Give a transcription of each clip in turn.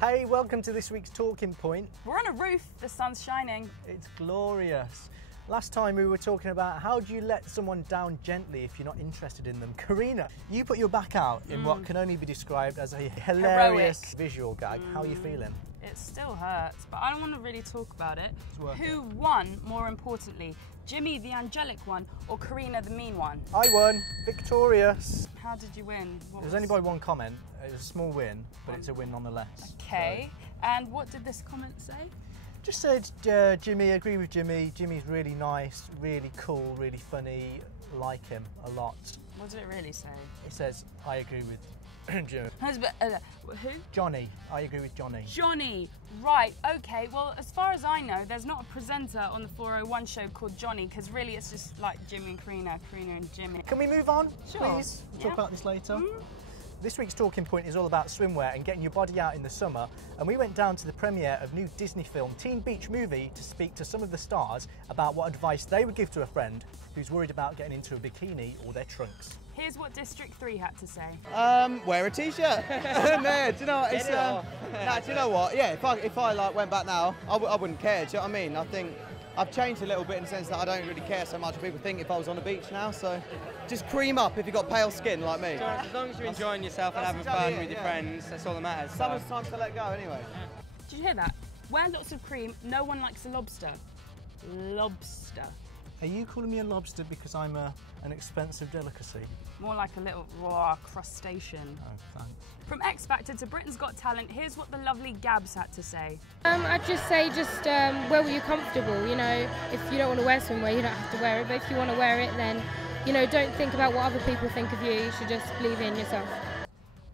Hey, welcome to this week's Talking Point. We're on a roof, the sun's shining. It's glorious. Last time we were talking about how do you let someone down gently if you're not interested in them. Karina, you put your back out in what can only be described as a hilarious visual gag. How are you feeling? It still hurts, but I don't want to really talk about it. Worth Who won, more importantly? Jimmy the angelic one or Karina the mean one? I won, victorious. How did you win? It was only by one comment. It was a small win, but it's a win nonetheless. Okay, So. And what did this comment say? Just said, Jimmy, agree with Jimmy. Jimmy's really nice, really cool, really funny. Like him a lot. What did it really say? It says, I agree with Jimmy. Who? Johnny. I agree with Johnny. Johnny. Right, okay. Well, as far as I know, there's not a presenter on the 401 show called Johnny, because really it's just like Jimmy and Karina, Karina and Jimmy. Can we move on, Sure. please? We'll talk about this later. This week's Talking Point is all about swimwear and getting your body out in the summer, and we went down to the premiere of new Disney film Teen Beach Movie to speak to some of the stars about what advice they would give to a friend who's worried about getting into a bikini or their trunks. Here's what District 3 had to say. Wear a t-shirt. No, do you know what? It's do you know what? Yeah, if I like went back now, I wouldn't care. Do you know what I mean? I think I've changed a little bit in the sense that I don't really care so much what people think if I was on the beach now. So just cream up if you've got pale skin like me. As long as you're enjoying yourself and having fun with your friends, that's all that matters. Summer's time to let go anyway. Did you hear that? Wear lots of cream. No one likes a lobster. Lobster. Are you calling me a lobster because I'm an expensive delicacy? More like a little raw crustacean. Oh, thanks. From X Factor to Britain's Got Talent, here's what the lovely Gabs had to say. I'd just say wear what you're comfortable, you know. If you don't want to wear swimwear, you don't have to wear it, but if you want to wear it, then, you know, don't think about what other people think of you, you should just believe in yourself.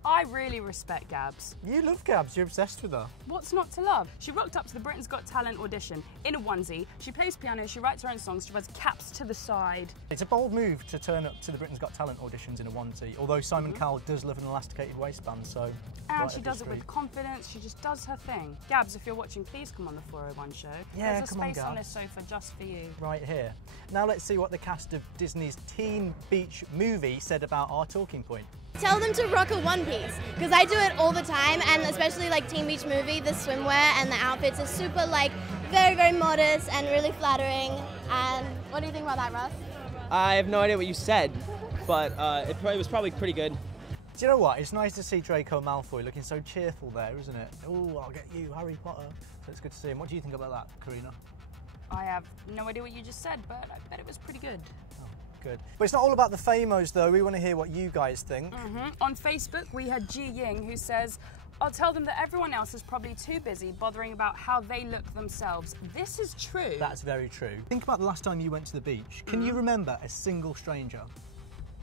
I really respect Gabs. You love Gabs, you're obsessed with her. What's not to love? She rocked up to the Britain's Got Talent audition in a onesie. She plays piano, she writes her own songs, she wears caps to the side. It's a bold move to turn up to the Britain's Got Talent auditions in a onesie, although Simon Cowell does love an elasticated waistband, so... And she does it with confidence, she just does her thing. Gabs, if you're watching, please come on the 401 show. Yeah, There's a come on, space on Gabs. this sofa just for you. Right here. Now let's see what the cast of Disney's Teen Beach Movie said about our talking point. Tell them to rock a one piece, because I do it all the time, and especially like Teen Beach Movie, the swimwear and the outfits are super like very, very modest and really flattering. And what do you think about that, Russ? I have no idea what you said, but it was probably pretty good. Do you know what? It's nice to see Draco Malfoy looking so cheerful there, isn't it? Oh, I'll get you, Harry Potter. So it's good to see him. What do you think about that, Karina? I have no idea what you just said, but I bet it was pretty good. Good. But it's not all about the famos though, we want to hear what you guys think. On Facebook, we had Ji Ying who says, I'll tell them that everyone else is probably too busy bothering about how they look themselves. This is true. That's very true. Think about the last time you went to the beach. Can you remember a single stranger?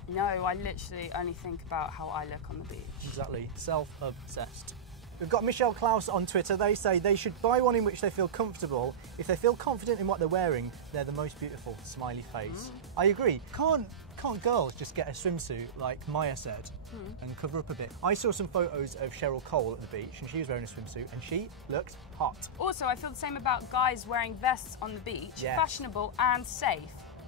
No, I literally only think about how I look on the beach. Exactly, self-obsessed. We've got Michelle Klaus on Twitter. They say they should buy one in which they feel comfortable. If they feel confident in what they're wearing, they're the most beautiful. Smiley face. I agree. Can't girls just get a swimsuit like Maya said and cover up a bit? I saw some photos of Cheryl Cole at the beach and she was wearing a swimsuit and she looked hot. Also, I feel the same about guys wearing vests on the beach. Yeah. Fashionable and safe.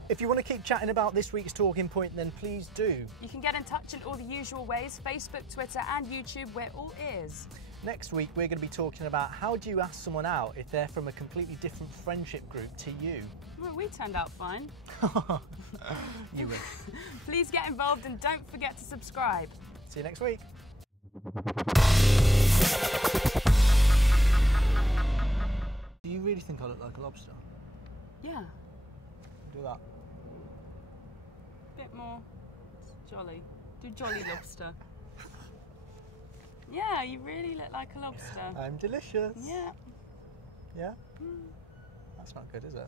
If you want to keep chatting about this week's talking point, then please do. You can get in touch in all the usual ways, Facebook, Twitter and YouTube, we're all ears. Next week, we're going to be talking about how do you ask someone out if they're from a completely different friendship group to you. Well, we turned out fine. You win. Please get involved and don't forget to subscribe. See you next week. Do you really think I look like a lobster? Yeah. Do that. Bit more jolly. Do jolly lobster. Yeah, you really look like a lobster. I'm delicious. Yeah. Yeah? That's not good, is it?